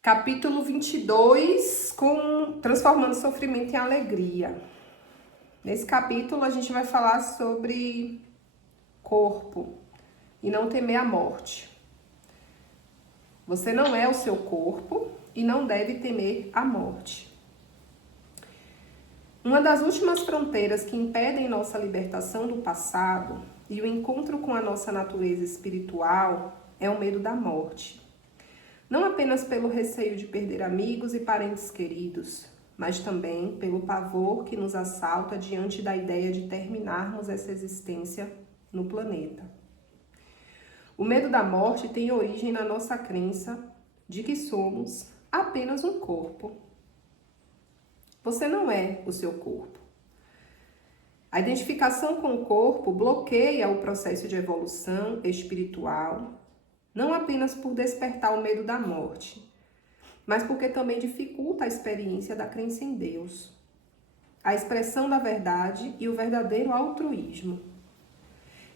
Capítulo 22, com transformando sofrimento em alegria. Nesse capítulo a gente vai falar sobre corpo e não temer a morte. Você não é o seu corpo e não deve temer a morte. Uma das últimas fronteiras que impedem nossa libertação do passado e o encontro com a nossa natureza espiritual é o medo da morte. Não apenas pelo receio de perder amigos e parentes queridos, mas também pelo pavor que nos assalta diante da ideia de terminarmos essa existência no planeta. O medo da morte tem origem na nossa crença de que somos apenas um corpo. Você não é o seu corpo. A identificação com o corpo bloqueia o processo de evolução espiritual, não apenas por despertar o medo da morte, mas porque também dificulta a experiência da crença em Deus, a expressão da verdade e o verdadeiro altruísmo.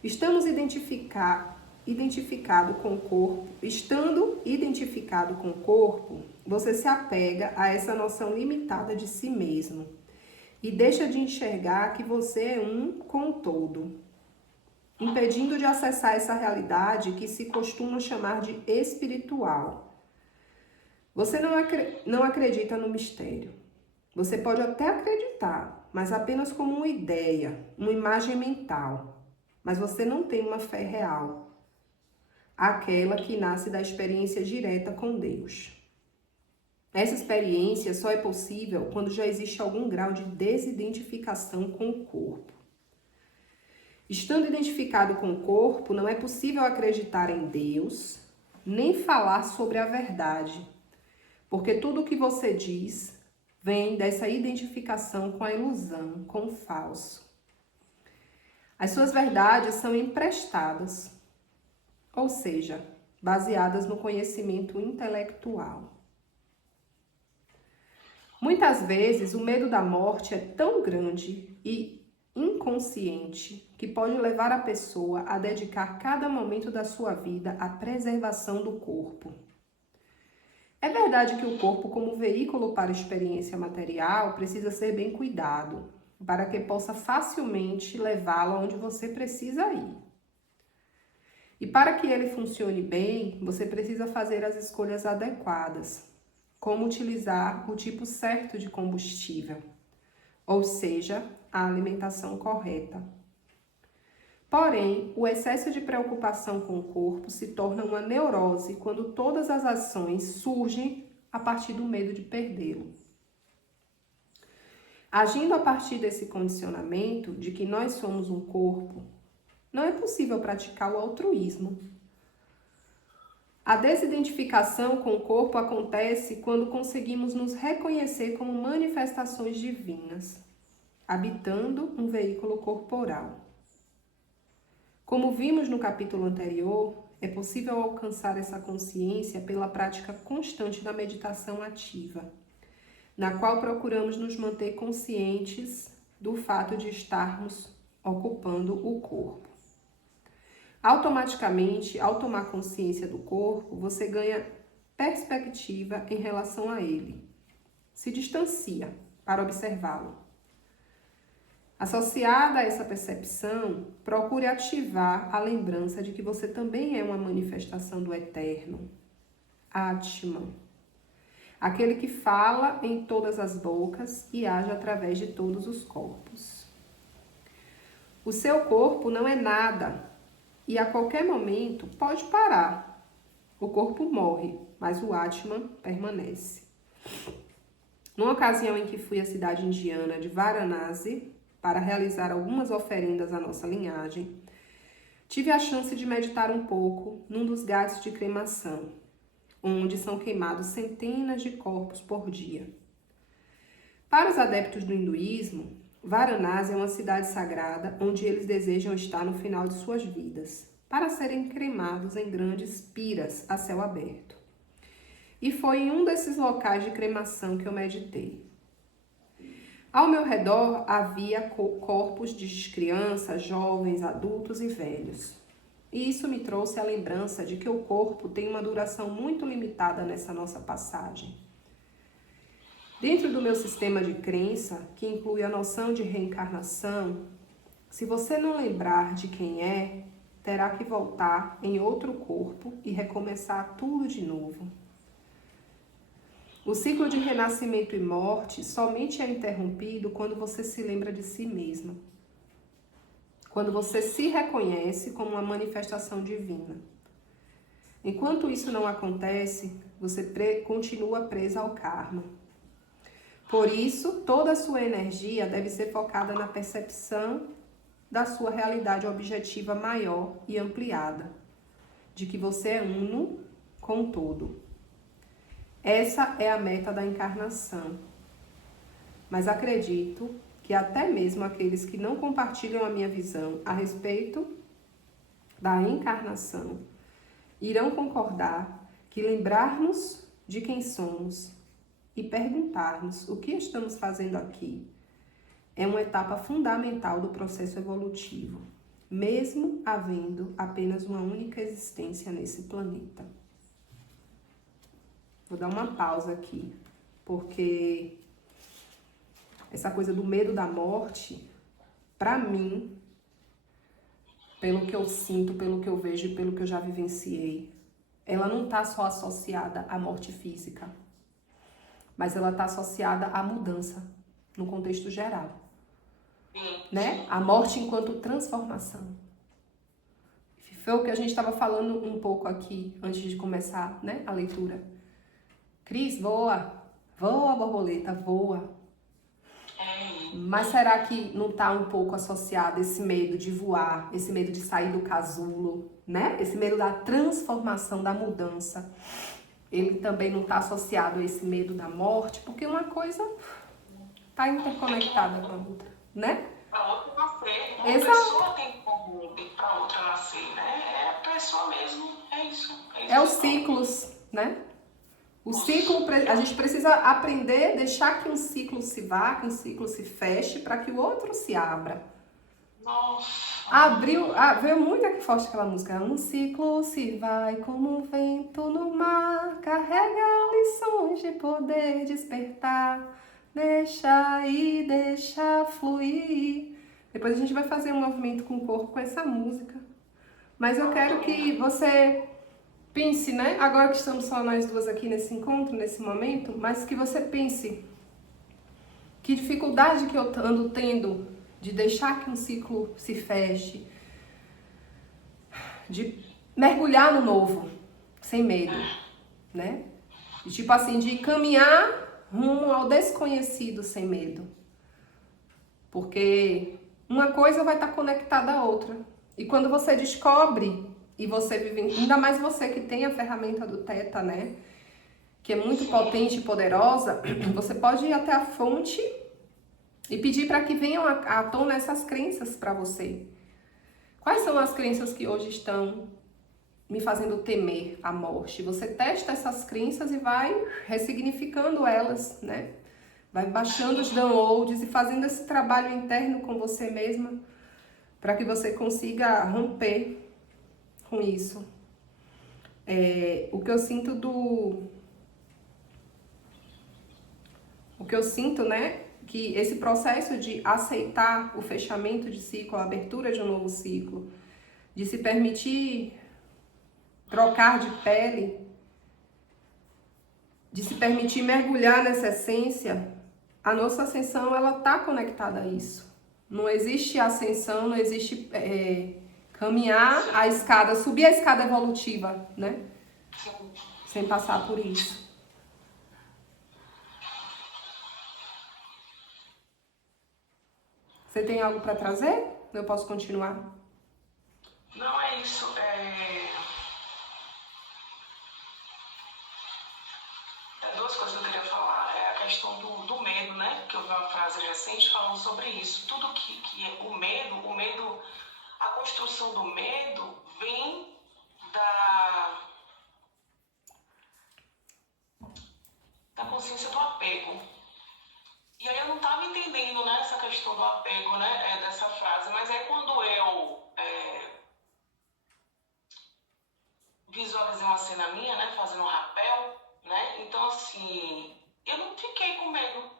Estando identificado com o corpo, você se apega a essa noção limitada de si mesmo e deixa de enxergar que você é um com o todo, impedindo de acessar essa realidade que se costuma chamar de espiritual. Você não acredita no mistério. Você pode até acreditar, mas apenas como uma ideia, uma imagem mental. Mas você não tem uma fé real, aquela que nasce da experiência direta com Deus. Essa experiência só é possível quando já existe algum grau de desidentificação com o corpo. Estando identificado com o corpo, não é possível acreditar em Deus, nem falar sobre a verdade, porque tudo o que você diz vem dessa identificação com a ilusão, com o falso. As suas verdades são emprestadas, ou seja, baseadas no conhecimento intelectual. Muitas vezes, o medo da morte é tão grande e inconsciente que pode levar a pessoa a dedicar cada momento da sua vida à preservação do corpo. É verdade que o corpo, como veículo para a experiência material, precisa ser bem cuidado, para que possa facilmente levá-lo aonde você precisa ir. E para que ele funcione bem, você precisa fazer as escolhas adequadas, como utilizar o tipo certo de combustível, ou seja, a alimentação correta. Porém, o excesso de preocupação com o corpo se torna uma neurose quando todas as ações surgem a partir do medo de perdê-lo. Agindo a partir desse condicionamento de que nós somos um corpo, não é possível praticar o altruísmo. A desidentificação com o corpo acontece quando conseguimos nos reconhecer como manifestações divinas, habitando um veículo corporal. Como vimos no capítulo anterior, é possível alcançar essa consciência pela prática constante da meditação ativa, na qual procuramos nos manter conscientes do fato de estarmos ocupando o corpo. Automaticamente, ao tomar consciência do corpo, você ganha perspectiva em relação a ele. Se distancia para observá-lo. Associada a essa percepção, procure ativar a lembrança de que você também é uma manifestação do Eterno, Atman, aquele que fala em todas as bocas e age através de todos os corpos. O seu corpo não é nada e a qualquer momento pode parar. O corpo morre, mas o Atman permanece. Numa ocasião em que fui à cidade indiana de Varanasi para realizar algumas oferendas à nossa linhagem, tive a chance de meditar um pouco num dos gatos de cremação, onde são queimados centenas de corpos por dia. Para os adeptos do hinduísmo, Varanasi é uma cidade sagrada onde eles desejam estar no final de suas vidas, para serem cremados em grandes piras a céu aberto. E foi em um desses locais de cremação que eu meditei. Ao meu redor havia corpos de crianças, jovens, adultos e velhos. E isso me trouxe a lembrança de que o corpo tem uma duração muito limitada nessa nossa passagem. Dentro do meu sistema de crença, que inclui a noção de reencarnação, se você não lembrar de quem é, terá que voltar em outro corpo e recomeçar tudo de novo. O ciclo de renascimento e morte somente é interrompido quando você se lembra de si mesma. Quando você se reconhece como uma manifestação divina. Enquanto isso não acontece, você continua presa ao karma. Por isso, toda a sua energia deve ser focada na percepção da sua realidade objetiva maior e ampliada, de que você é uno com o todo. Essa é a meta da encarnação. Mas acredito que até mesmo aqueles que não compartilham a minha visão a respeito da encarnação irão concordar que lembrarmos de quem somos e perguntarmos o que estamos fazendo aqui é uma etapa fundamental do processo evolutivo, mesmo havendo apenas uma única existência nesse planeta. Vou dar uma pausa aqui, porque essa coisa do medo da morte, para mim, pelo que eu sinto, pelo que eu vejo e pelo que eu já vivenciei, ela não está só associada à morte física, mas ela está associada à mudança, no contexto geral. Né? A morte enquanto transformação. Foi o que a gente estava falando um pouco aqui, antes de começar, né, a leitura. Cris, voa. Voa, borboleta, voa. Mas será que não está um pouco associado esse medo de voar, esse medo de sair do casulo, né? Esse medo da transformação, da mudança. Ele também não está associado a esse medo da morte, porque uma coisa está interconectada com a outra, né? Para outra nascer, uma pessoa tem que para outra nascer, né? É a pessoa mesmo, é isso. É os ciclos, né? O ciclo, a gente precisa aprender, deixar que um ciclo se vá, que um ciclo se feche, para que o outro se abra. Nossa. Veio muito aqui forte aquela música. Um ciclo se vai como um vento no mar, carrega lições de poder despertar, deixa ir, deixa fluir. Depois a gente vai fazer um movimento com o corpo com essa música. Mas eu quero que você pense, né? Agora que estamos só nós duas aqui nesse encontro, nesse momento, mas que você pense que dificuldade que eu ando tendo de deixar que um ciclo se feche, de mergulhar no novo, sem medo, né? E tipo assim, de caminhar rumo ao desconhecido sem medo. Porque uma coisa vai estar conectada à outra. E quando você descobre, e você vive, ainda mais você que tem a ferramenta do Theta, né? Que é muito potente e poderosa, você pode ir até a fonte e pedir para que venham à tona essas crenças para você. Quais são as crenças que hoje estão me fazendo temer a morte? Você testa essas crenças e vai ressignificando elas, né? Vai baixando os downloads e fazendo esse trabalho interno com você mesma para que você consiga romper com isso. O que eu sinto, né? Que esse processo de aceitar o fechamento de ciclo, a abertura de um novo ciclo, de se permitir trocar de pele, de se permitir mergulhar nessa essência, a nossa ascensão, ela tá conectada a isso. Não existe ascensão, não existe caminhar a escada, subir a escada evolutiva, né? Sem passar por isso. Você tem algo para trazer? Eu posso continuar? Não, é isso. Duas coisas que eu queria falar. É a questão do medo, né? Que eu vi uma frase recente falando sobre isso. Tudo que é o medo, a construção do medo vem da consciência do apego. E aí eu não estava entendendo, né, essa questão do apego, né, dessa frase, mas é quando eu minha, né, fazendo rapel, né? Então, assim, eu não fiquei com medo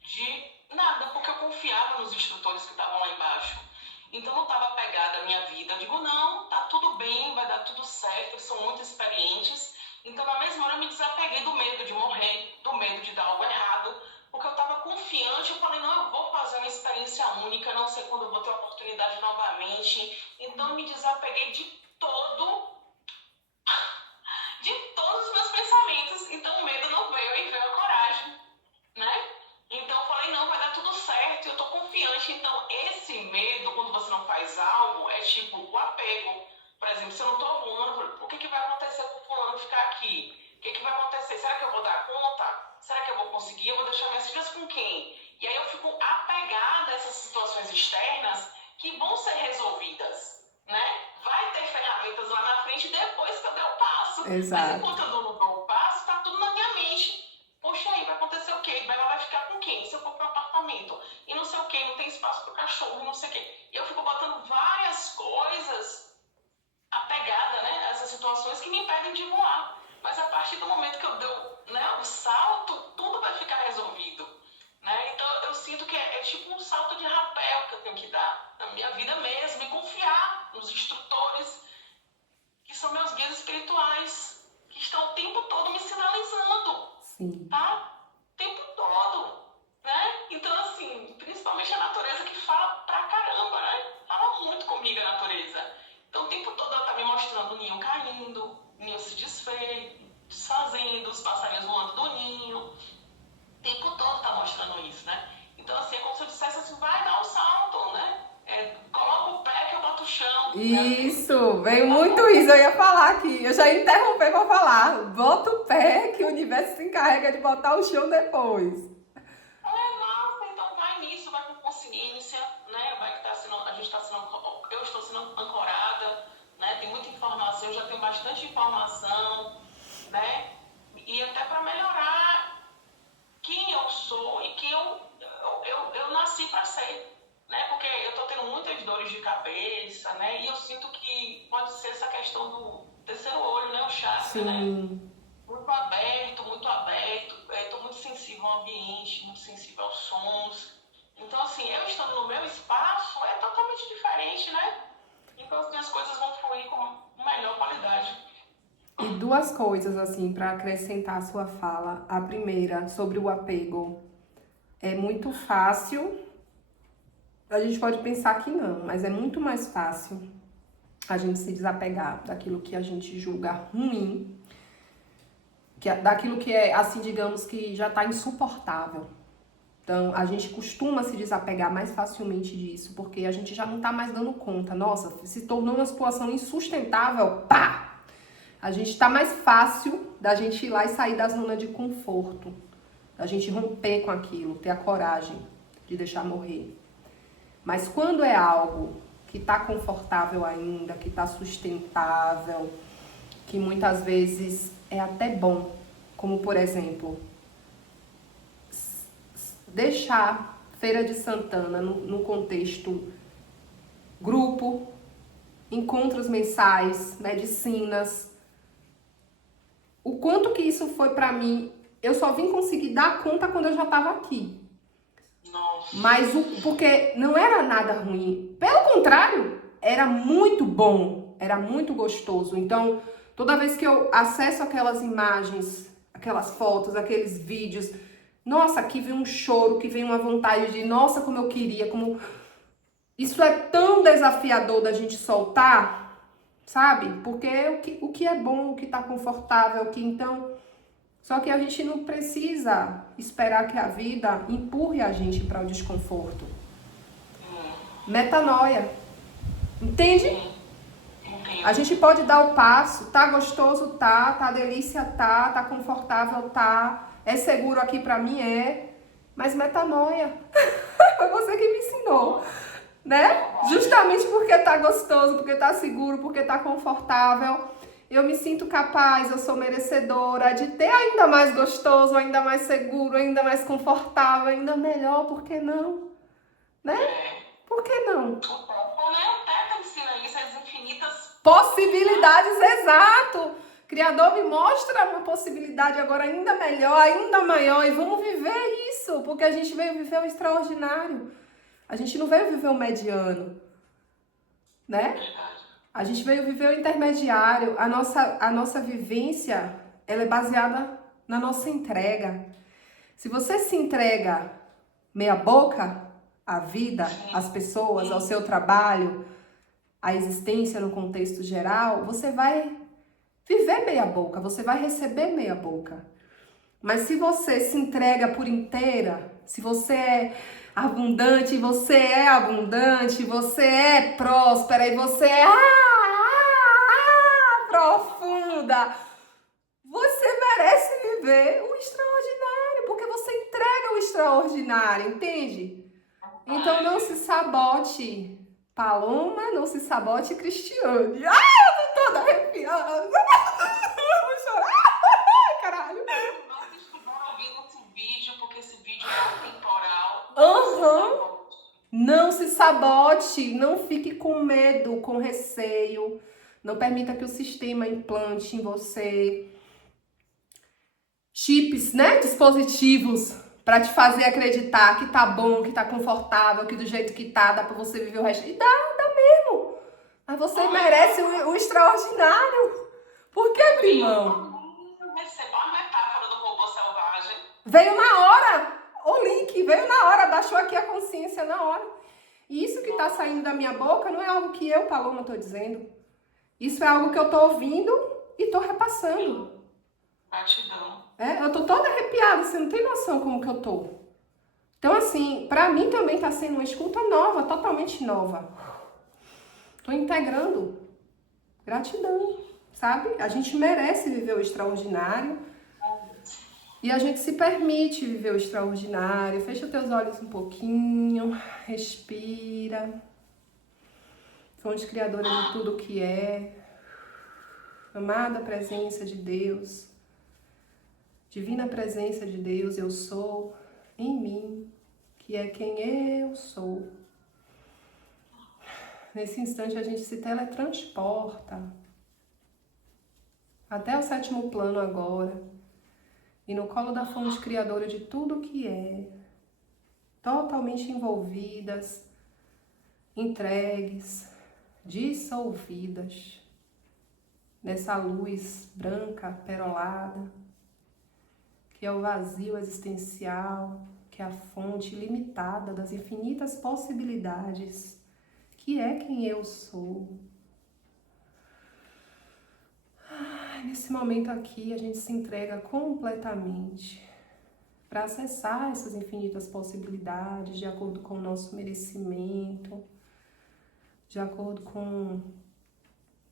de nada, porque eu confiava nos instrutores que estavam lá embaixo. Então, não estava apegada à minha vida. Eu digo, não, tá tudo bem, vai dar tudo certo, eles são muito experientes. Então, na mesma hora, eu me desapeguei do medo de morrer, do medo de dar algo errado, porque eu estava confiante. Eu falei, não, eu vou fazer uma experiência única, não sei quando eu vou ter a oportunidade novamente. Então, eu me desapeguei de todos os meus pensamentos. Então, o medo não veio e veio a coragem, né? Então, eu falei, não, vai dar tudo certo, eu tô confiante. Então, esse medo, quando você não faz algo, é tipo o apego. Por exemplo, se eu não tô voando, o que vai acontecer com o fulano ficar aqui? O que vai acontecer? Será que eu vou dar conta? Será que eu vou conseguir? Eu vou deixar minhas filhas com quem? E aí eu fico apegada a essas situações externas que vão ser resolvidas, né? Vai ter ferramentas lá na frente depois que eu der o passo. Mas Exato. enquanto eu não dou o passo, tá tudo na minha mente. Poxa, aí vai acontecer o quê? Ela vai ficar com quem? Se eu for pro apartamento e não sei o quê, não tem espaço pro cachorro, não sei o quê. Eu fico botando várias coisas apegada, né, a essas situações que me impedem de voar. Mas a partir do momento que eu dou, né, o salto, tudo vai ficar resolvido, né? Então eu sinto que é tipo um salto de rapel que eu tenho que dar na minha vida mesmo e confiar nos instrutores que são meus guias espirituais, que estão o tempo todo me sinalizando, Sim. tá? O tempo todo, né? Então, assim, principalmente a natureza que fala pra caramba, né? Fala muito comigo a natureza. Então, o tempo todo ela tá me mostrando o ninho caindo, o ninho se desfazendo, os passarinhos voando do ninho. O tempo todo tá mostrando isso, né? Então, assim, é como se eu dissesse assim, vai dar um salto, né? Coloca o pé que eu boto o chão. Isso, veio muito isso, eu ia falar aqui. Eu já ia interromper para falar. Bota o pé que o universo se encarrega de botar o chão depois. Nossa, então vai nisso, vai com consciência, né? Eu estou sendo ancorada, né? Tem muita informação, eu já tenho bastante informação, né? E até para melhorar quem eu sou e que eu nasci para ser, né? Porque eu estou tendo muitas dores de cabeça, né? E eu sinto que pode ser essa questão do terceiro olho, né? O chakra, né? Sim. Muito aberto, muito aberto. Estou muito sensível ao ambiente, muito sensível aos sons. Então, assim, eu estando no meu espaço é totalmente diferente, né? Então, assim, as coisas vão fluir com melhor qualidade. E duas coisas, assim, para acrescentar a sua fala. A primeira, sobre o apego. É muito fácil, a gente pode pensar que não, mas é muito mais fácil a gente se desapegar daquilo que a gente julga ruim, daquilo que é, assim, digamos que já tá insuportável. Então, a gente costuma se desapegar mais facilmente disso, porque a gente já não tá mais dando conta. Nossa, se tornou uma situação insustentável, pá! A gente tá mais fácil da gente ir lá e sair da zona de conforto, da gente romper com aquilo, ter a coragem de deixar morrer. Mas quando é algo que tá confortável ainda, que tá sustentável, que muitas vezes é até bom, como por exemplo, deixar Feira de Santana no contexto grupo, encontros mensais, medicinas. O quanto que isso foi pra mim, eu só vim conseguir dar conta quando eu já tava aqui. Nossa. Mas porque não era nada ruim, pelo contrário, era muito bom, era muito gostoso. Então, toda vez que eu acesso aquelas imagens, aquelas fotos, aqueles vídeos, nossa, aqui vem um choro, que vem uma vontade de, nossa, como eu queria, como... Isso é tão desafiador da gente soltar, sabe? Porque o que é bom, o que tá confortável, o que então... Só que a gente não precisa esperar que a vida empurre a gente para o desconforto. Metanoia. Entende? A gente pode dar o passo, tá gostoso, tá delícia, tá confortável, tá, é seguro aqui pra mim, mas metanoia. Foi você que me ensinou, né? Justamente porque tá gostoso, porque tá seguro, porque tá confortável, eu me sinto capaz, eu sou merecedora de ter ainda mais gostoso, ainda mais seguro, ainda mais confortável, ainda melhor, por que não? Né? Por que não? O Teta ensina isso, as infinitas possibilidades, exato. Criador, me mostra uma possibilidade agora ainda melhor, ainda maior, e vamos viver isso, porque a gente veio viver o extraordinário. A gente não veio viver o mediano, né? A gente veio viver o intermediário. A nossa vivência, ela é baseada na nossa entrega. Se você se entrega meia boca à vida, às pessoas, ao seu trabalho, à existência no contexto geral, você vai viver meia boca, você vai receber meia boca. Mas se você se entrega por inteira, se você é abundante, você é próspera e você é profunda, você merece viver o extraordinário, porque você entrega o extraordinário, entende? Então não se sabote, Paloma, não se sabote, Cristiane. Ai, eu tô toda arrepiada. Vou chorar. Ai, caralho. Não estiveram vendo esse vídeo, porque esse vídeo é atemporal. Não se sabote, não fique com medo, com receio. Não permita que o sistema implante em você chips, né? Dispositivos para te fazer acreditar que tá bom, que tá confortável, que do jeito que tá, dá pra você viver o resto. E dá mesmo. Mas você merece o extraordinário. Por que abrir mão? Recebeu a metáfora do robô selvagem. Veio na hora. O link veio na hora. Baixou aqui a consciência na hora. E isso que tá saindo da minha boca não é algo que eu, Paloma, tô dizendo. Isso é algo que eu tô ouvindo e tô repassando. Gratidão. Eu tô toda arrepiada, você não tem noção como que eu tô. Então, assim, pra mim também tá sendo uma escuta nova, totalmente nova. Tô integrando. Gratidão, sabe? A gente merece viver o extraordinário. E a gente se permite viver o extraordinário. Fecha teus olhos um pouquinho, respira. Fonte criadora de tudo que é. Amada presença de Deus. Divina presença de Deus, eu sou em mim, que é quem eu sou. Nesse instante a gente se teletransporta até o 7º plano agora. E no colo da fonte criadora de tudo que é, totalmente envolvidas, entregues, dissolvidas nessa luz branca, perolada, que é o vazio existencial, que é a fonte ilimitada das infinitas possibilidades, que é quem eu sou. Nesse momento aqui, a gente se entrega completamente para acessar essas infinitas possibilidades de acordo com o nosso merecimento, de acordo com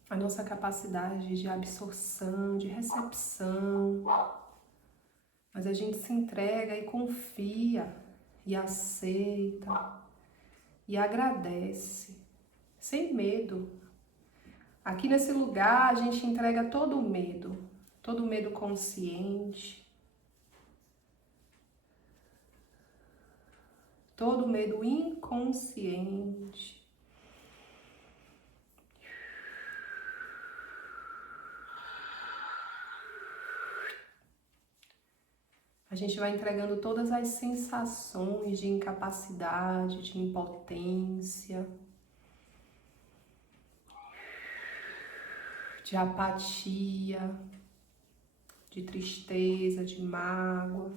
a nossa capacidade de absorção, de recepção. Mas a gente se entrega e confia, e aceita, e agradece, sem medo. Aqui nesse lugar a gente entrega todo o medo consciente, todo o medo inconsciente. A gente vai entregando todas as sensações de incapacidade, de impotência, de apatia, de tristeza, de mágoa.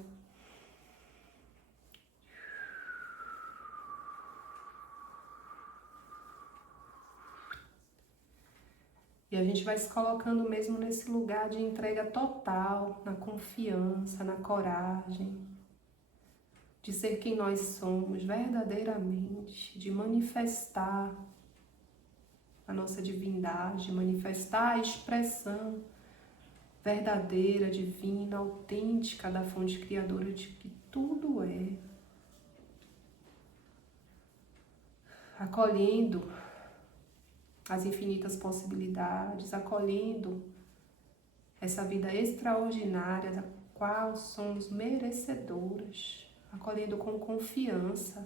E a gente vai se colocando mesmo nesse lugar de entrega total, na confiança, na coragem, de ser quem nós somos verdadeiramente, de manifestar a nossa divindade, manifestar a expressão verdadeira, divina, autêntica da fonte criadora de que tudo é. Acolhendo as infinitas possibilidades, acolhendo essa vida extraordinária da qual somos merecedoras, acolhendo com confiança.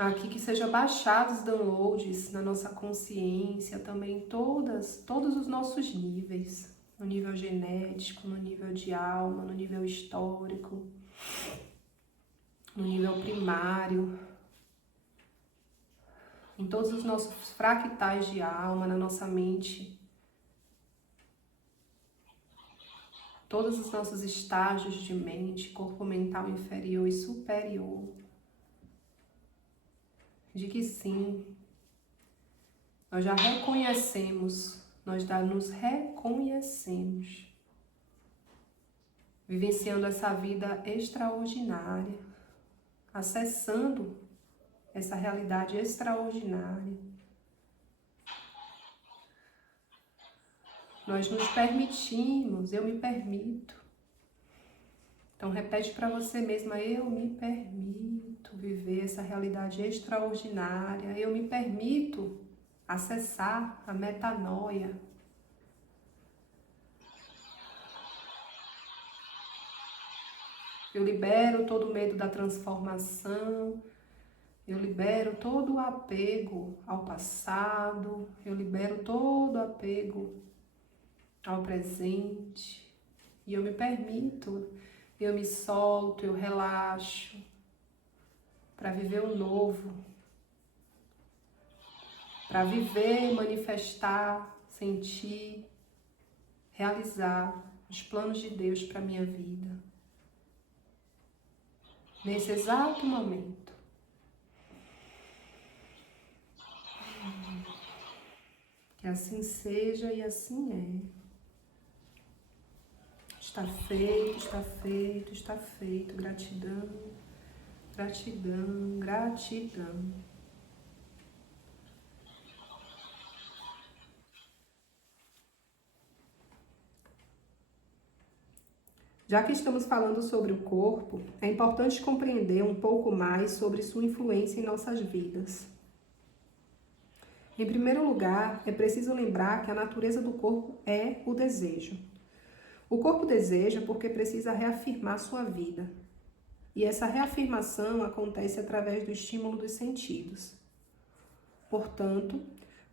Aqui que seja baixados os downloads na nossa consciência, também todos os nossos níveis, no nível genético, no nível de alma, no nível histórico, no nível primário, em todos os nossos fractais de alma, na nossa mente, todos os nossos estágios de mente, corpo mental inferior e superior, de que sim, nós já reconhecemos, nós já nos reconhecemos, vivenciando essa vida extraordinária, acessando essa realidade extraordinária. Nós nos permitimos, eu me permito. Então repete para você mesma, eu me permito viver essa realidade extraordinária, eu me permito acessar a metanoia. Eu libero todo o medo da transformação, eu libero todo o apego ao passado, eu libero todo o apego ao presente e eu me permito, eu me solto, eu relaxo para viver o novo, para viver, manifestar, sentir, realizar os planos de Deus para minha vida. Nesse exato momento. Que assim seja e assim é. Está feito, está feito, está feito. Gratidão, gratidão, gratidão. Já que estamos falando sobre o corpo, é importante compreender um pouco mais sobre sua influência em nossas vidas. Em primeiro lugar, é preciso lembrar que a natureza do corpo é o desejo. O corpo deseja porque precisa reafirmar sua vida. E essa reafirmação acontece através do estímulo dos sentidos. Portanto,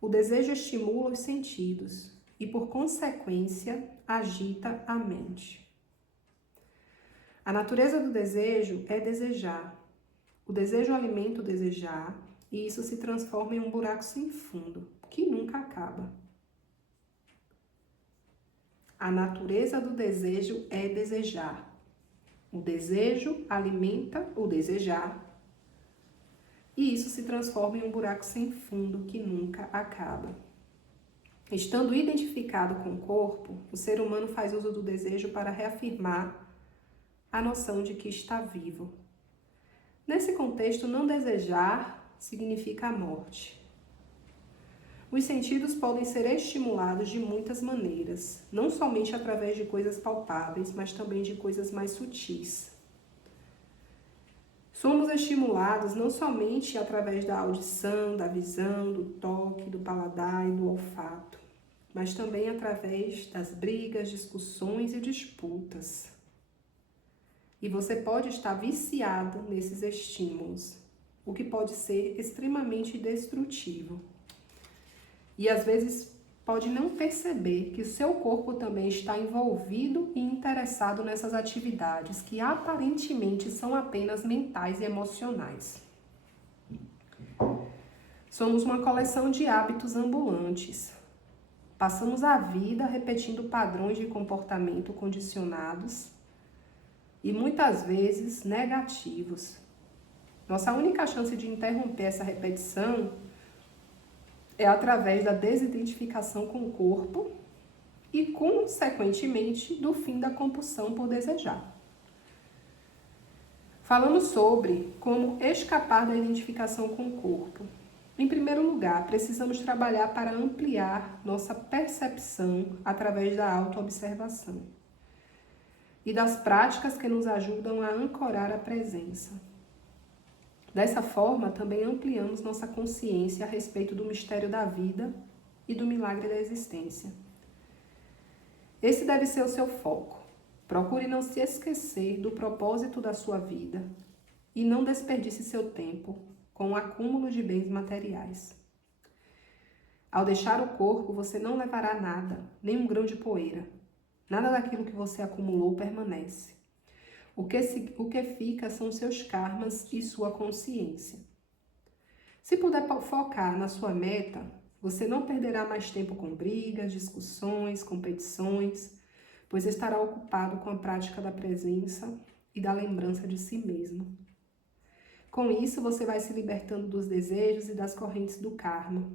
o desejo estimula os sentidos e, por consequência, agita a mente. A natureza do desejo é desejar. O desejo alimenta o desejar e isso se transforma em um buraco sem fundo, que nunca acaba. A natureza do desejo é desejar. O desejo alimenta o desejar e isso se transforma em um buraco sem fundo que nunca acaba. Estando identificado com o corpo, o ser humano faz uso do desejo para reafirmar a noção de que está vivo. Nesse contexto, não desejar significa a morte. Os sentidos podem ser estimulados de muitas maneiras, não somente através de coisas palpáveis, mas também de coisas mais sutis. Somos estimulados não somente através da audição, da visão, do toque, do paladar e do olfato, mas também através das brigas, discussões e disputas. E você pode estar viciado nesses estímulos, o que pode ser extremamente destrutivo. E às vezes pode não perceber que o seu corpo também está envolvido e interessado nessas atividades que aparentemente são apenas mentais e emocionais. Somos uma coleção de hábitos ambulantes. Passamos a vida repetindo padrões de comportamento condicionados e muitas vezes negativos. Nossa única chance de interromper essa repetição é através da desidentificação com o corpo e, consequentemente, do fim da compulsão por desejar. Falamos sobre como escapar da identificação com o corpo. Em primeiro lugar, precisamos trabalhar para ampliar nossa percepção através da autoobservação e das práticas que nos ajudam a ancorar a presença. Dessa forma, também ampliamos nossa consciência a respeito do mistério da vida e do milagre da existência. Esse deve ser o seu foco. Procure não se esquecer do propósito da sua vida e não desperdice seu tempo com o acúmulo de bens materiais. Ao deixar o corpo, você não levará nada, nem um grão de poeira. Nada daquilo que você acumulou permanece. O que fica são seus karmas e sua consciência. Se puder focar na sua meta, você não perderá mais tempo com brigas, discussões, competições, pois estará ocupado com a prática da presença e da lembrança de si mesmo. Com isso, você vai se libertando dos desejos e das correntes do karma.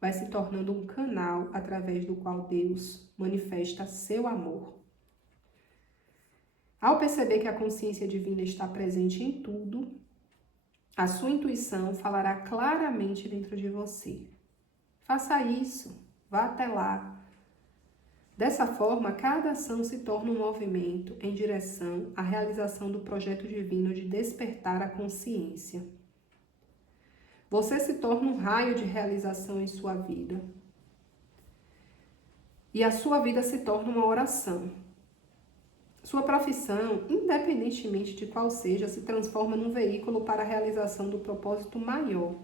Vai se tornando um canal através do qual Deus manifesta seu amor. Ao perceber que a consciência divina está presente em tudo, a sua intuição falará claramente dentro de você. Faça isso, vá até lá. Dessa forma, cada ação se torna um movimento em direção à realização do projeto divino de despertar a consciência. Você se torna um raio de realização em sua vida. E a sua vida se torna uma oração. Sua profissão, independentemente de qual seja, se transforma num veículo para a realização do propósito maior,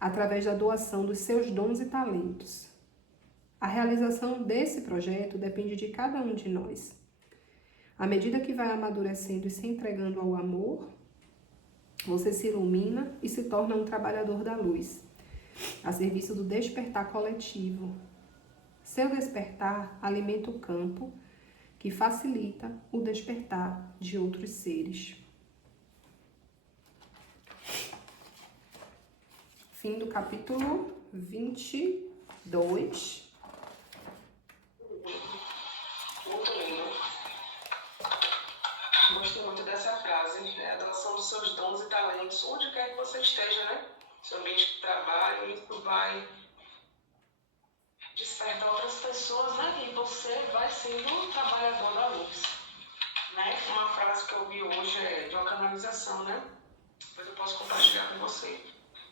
através da doação dos seus dons e talentos. A realização desse projeto depende de cada um de nós. À medida que vai amadurecendo e se entregando ao amor, você se ilumina e se torna um trabalhador da luz, a serviço do despertar coletivo. Seu despertar alimenta o campo, que facilita o despertar de outros seres. Fim do capítulo 22. Muito lindo. Gostei muito dessa frase, a doação dos seus dons e talentos, onde quer que você esteja, né? Seu ambiente de trabalho, isso vai despertar outras pessoas, né? E você vai sendo um trabalhador da luz, né? Uma frase que eu vi hoje é de uma canalização, né? Depois eu posso compartilhar com você.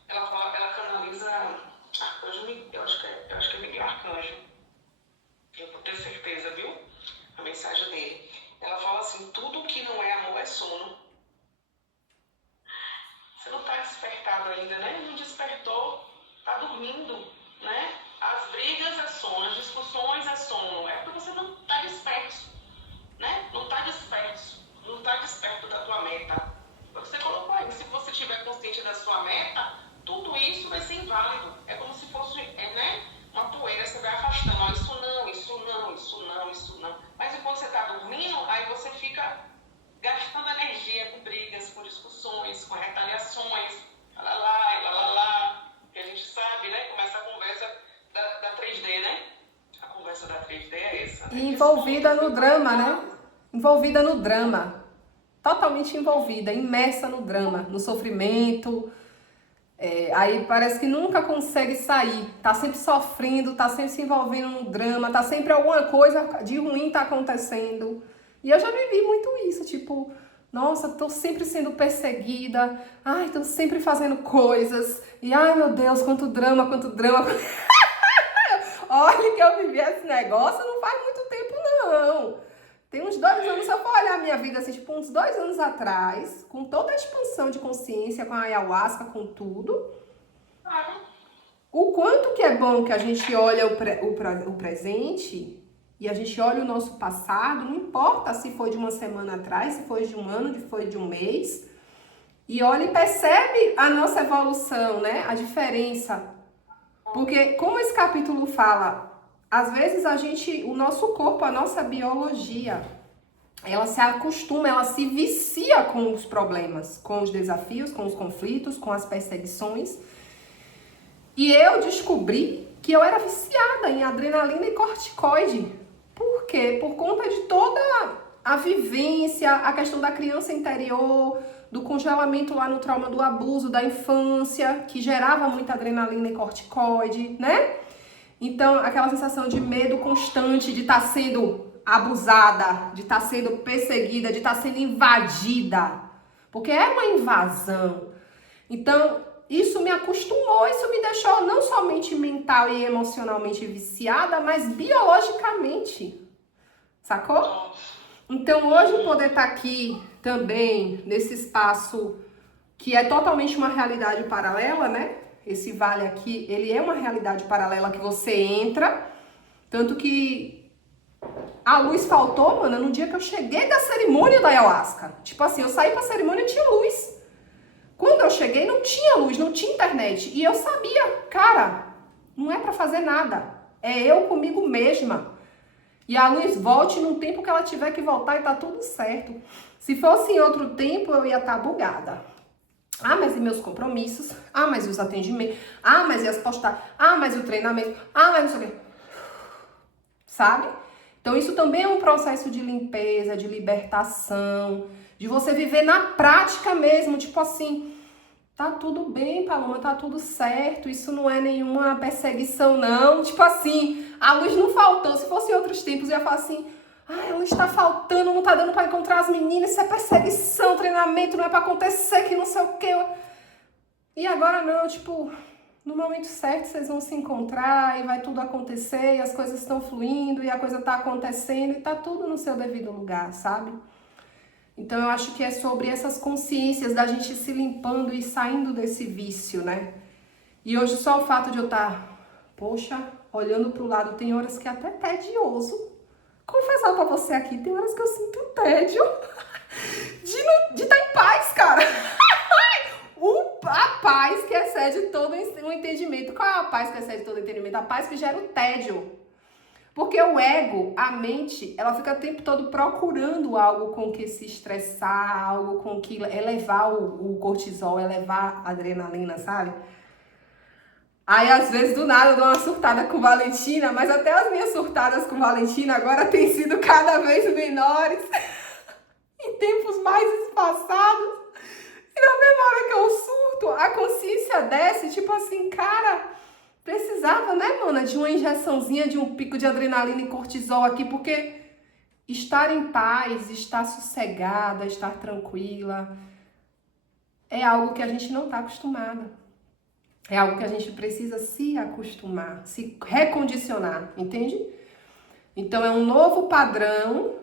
Ela canaliza Arcanjo Miguel, eu acho que é Miguel Arcanjo. Eu vou ter certeza, viu? A mensagem dele. Ela fala assim: tudo que não é amor é sono. Você não está despertado ainda, né? Não despertou, está dormindo, né? As brigas é sono, as discussões é sono. É porque você não está desperto, né? Não está desperto da tua meta. Você colocou aí, se você estiver consciente da sua meta, tudo isso vai ser inválido. É como se fosse, né? Uma poeira, você vai afastando. Ó, isso não, isso não, isso não, isso não. Mas enquanto você está dormindo, aí você fica gastando energia com brigas, com discussões, com retaliações, lá, que a gente sabe, né? Começa a conversa da 3D, né? A conversa da 3D é essa. E envolvida no drama, né? Envolvida no drama. Totalmente envolvida, imersa no drama, no sofrimento. Aí parece que nunca consegue sair. Tá sempre sofrendo, tá sempre se envolvendo no drama, tá sempre alguma coisa de ruim tá acontecendo. E eu já vivi muito isso, tipo, nossa, tô sempre sendo perseguida, ai, tô sempre fazendo coisas, e ai meu Deus, quanto drama. Olha que eu vivi esse negócio não faz muito tempo não. Tem uns 2 anos, se eu for olhar a minha vida assim, tipo, uns 2 anos atrás, com toda a expansão de consciência, com a ayahuasca, com tudo, o quanto que é bom que a gente olha o presente e a gente olha o nosso passado, não importa se foi de uma semana atrás, se foi de um ano, se foi de um mês, e olha e percebe a nossa evolução, né? A diferença. Porque, como esse capítulo fala, às vezes o nosso corpo, a nossa biologia, ela se acostuma, ela se vicia com os problemas, com os desafios, com os conflitos, com as perseguições. E eu descobri que eu era viciada em adrenalina e corticoide. Por quê? Por conta de toda a vivência, a questão da criança interior, do congelamento lá no trauma do abuso da infância, que gerava muita adrenalina e corticoide, né? Então, aquela sensação de medo constante de estar sendo abusada, de estar sendo perseguida, de estar sendo invadida. Porque é uma invasão. Então, isso me acostumou, isso me deixou não somente mental e emocionalmente viciada, mas biologicamente. Sacou? Então, hoje poder estar aqui também, nesse espaço que é totalmente uma realidade paralela, né? Esse vale aqui, ele é uma realidade paralela que você entra, tanto que a luz faltou, mano, no dia que eu cheguei da cerimônia da ayahuasca. Tipo assim, eu saí pra cerimônia e tinha luz. Quando eu cheguei, não tinha luz, não tinha internet. E eu sabia, cara, não é pra fazer nada. É eu comigo mesma. E a luz volte num tempo que ela tiver que voltar e tá tudo certo. Se fosse em outro tempo, eu ia estar bugada. Ah, mas e meus compromissos? Ah, mas e os atendimentos? Ah, mas e as postagens? Ah, mas e o treinamento? Ah, mas não sei o quê. Sabe? Então isso também é um processo de limpeza, de libertação, de você viver na prática mesmo, tipo assim, tá tudo bem, Paloma, tá tudo certo, isso não é nenhuma perseguição não, tipo assim, a luz não faltou, se fosse em outros tempos eu ia falar assim, ai, a luz tá faltando, não tá dando pra encontrar as meninas, isso é perseguição, treinamento, não é pra acontecer, que não sei o quê. E agora não, tipo, no momento certo vocês vão se encontrar e vai tudo acontecer e as coisas estão fluindo e a coisa tá acontecendo e tá tudo no seu devido lugar, sabe? Então eu acho que é sobre essas consciências da gente se limpando e saindo desse vício, né? E hoje só o fato de eu estar, poxa, olhando pro lado, tem horas que é até tedioso. Confessar pra você aqui, tem horas que eu sinto tédio de estar em paz, cara. A paz que excede todo o entendimento. Qual é a paz que excede todo o entendimento? A paz que gera o tédio. Porque o ego, a mente, ela fica o tempo todo procurando algo com que se estressar, algo com que elevar o cortisol, elevar a adrenalina, sabe? Aí, às vezes, do nada, eu dou uma surtada com Valentina, mas até as minhas surtadas com Valentina agora têm sido cada vez menores, em tempos mais espaçados. E na mesma hora que eu surto, a consciência desce, tipo assim, cara, precisava, né, mana, de uma injeçãozinha, de um pico de adrenalina e cortisol aqui, porque estar em paz, estar sossegada, estar tranquila, é algo que a gente não está acostumada. É algo que a gente precisa se acostumar, se recondicionar, entende? Então é um novo padrão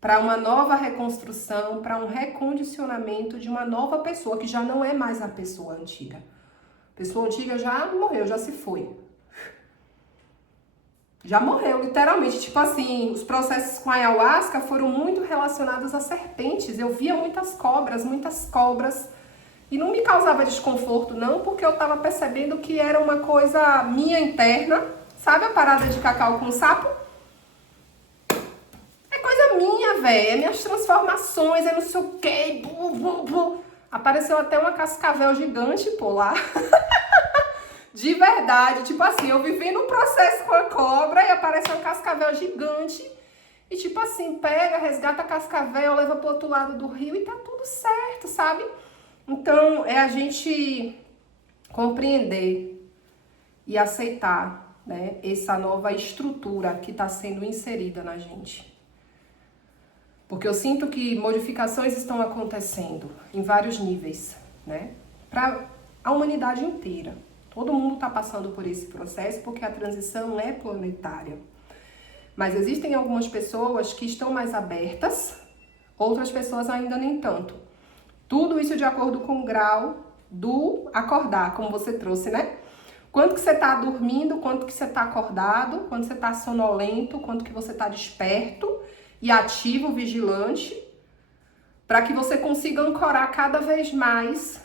para uma nova reconstrução, para um recondicionamento de uma nova pessoa que já não é mais a pessoa antiga. A pessoa antiga já morreu, já se foi. Já morreu, literalmente. Tipo assim, os processos com a ayahuasca foram muito relacionados a serpentes. Eu via muitas cobras. E não me causava desconforto, não, porque eu tava percebendo que era uma coisa minha interna. Sabe a parada de cacau com sapo? É coisa minha, velho. É minhas transformações, é não sei o quê. Apareceu até uma cascavel gigante, pô, lá. De verdade. Tipo assim, eu vivendo um processo com a cobra e aparece uma cascavel gigante. E tipo assim, pega, resgata a cascavel, leva pro outro lado do rio e tá tudo certo, sabe? Então, é a gente compreender e aceitar, né, essa nova estrutura que está sendo inserida na gente. Porque eu sinto que modificações estão acontecendo em vários níveis, né, para a humanidade inteira. Todo mundo está passando por esse processo porque a transição é planetária. Mas existem algumas pessoas que estão mais abertas, outras pessoas ainda nem tanto. Tudo isso de acordo com o grau do acordar, como você trouxe, né? Quanto que você tá dormindo, quanto que você tá acordado, quanto você tá sonolento, quanto que você tá desperto e ativo, vigilante, para que você consiga ancorar cada vez mais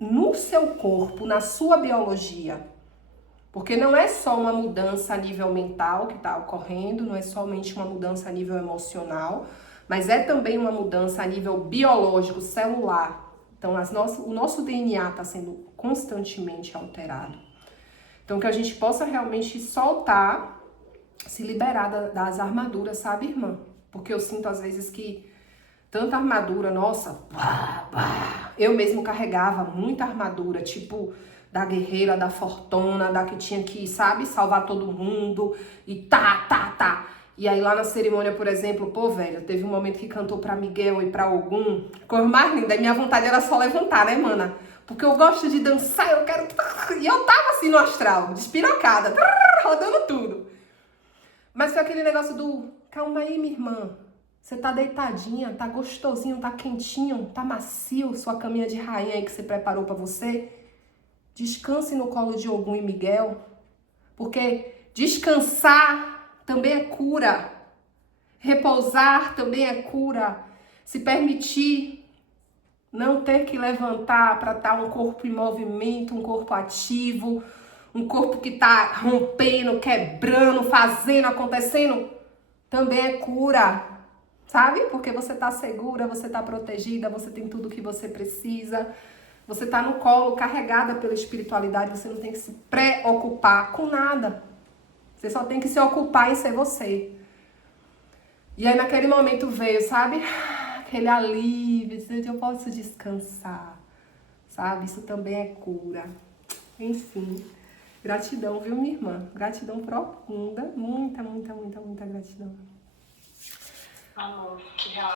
no seu corpo, na sua biologia. Porque não é só uma mudança a nível mental que está ocorrendo, não é somente uma mudança a nível emocional, mas é também uma mudança a nível biológico, celular. Então, o nosso DNA está sendo constantemente alterado. Então, que a gente possa realmente soltar, se liberar das armaduras, sabe, irmã? Porque eu sinto às vezes que tanta armadura, nossa, eu mesmo carregava muita armadura, tipo da guerreira, da fortuna, da que tinha que, sabe, salvar todo mundo e tá. E aí lá na cerimônia, por exemplo, pô, velho, teve um momento que cantou pra Miguel e pra Ogum, coisa mais linda, e minha vontade era só levantar, né, mana? Porque eu gosto de dançar, eu quero... E eu tava assim no astral, despirocada, rodando tudo. Mas foi aquele negócio do, calma aí, minha irmã, Você tá deitadinha, tá gostosinho, tá quentinho, tá macio, sua caminha de rainha aí que você preparou pra você. Descanse no colo de Ogum e Miguel, porque descansar também é cura. Repousar também é cura. Se permitir não ter que levantar para estar um corpo em movimento, um corpo ativo, um corpo que tá rompendo, quebrando, fazendo, acontecendo, também é cura. Sabe? Porque você tá segura, você tá protegida, você tem tudo que você precisa. Você tá no colo, carregada pela espiritualidade, você não tem que se preocupar com nada. Você só tem que se ocupar em ser você. E aí naquele momento veio, sabe? Aquele alívio, dizer, eu posso descansar, sabe? Isso também é cura. Enfim, gratidão, viu, minha irmã? Gratidão profunda, muita, muita, muita, muita gratidão. Amor, que